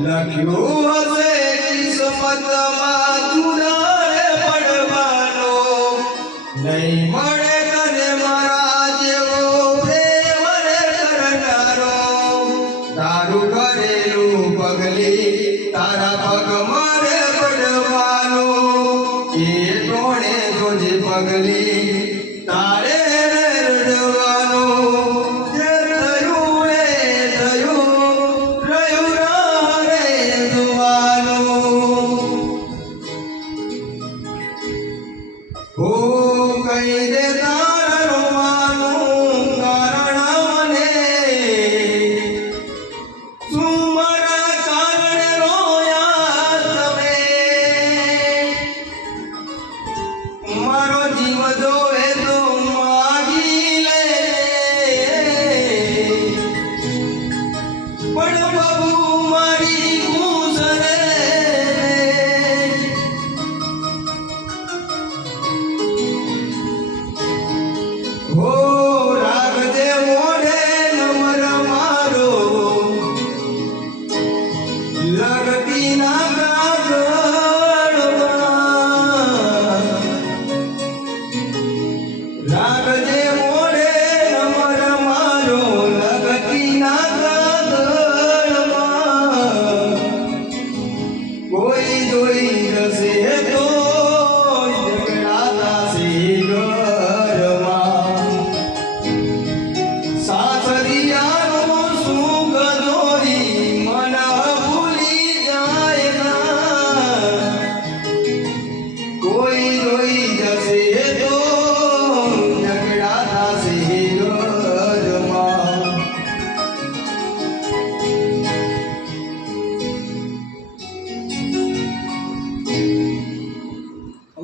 લખ્યું હશે કિસ્મતમાં ચુનારે પડવાનો નહીં મળે તને મારા જેવો પ્રેમને કરનારો તારું કરેલું પગલી તારા પગ મારે પડવાનો. એ કોણે જોજે પગલી. હું કહી દે તારા રોવાનું કારણ મને શું મારા કારણે રોયા તમે? મારો જીવ જો Medina.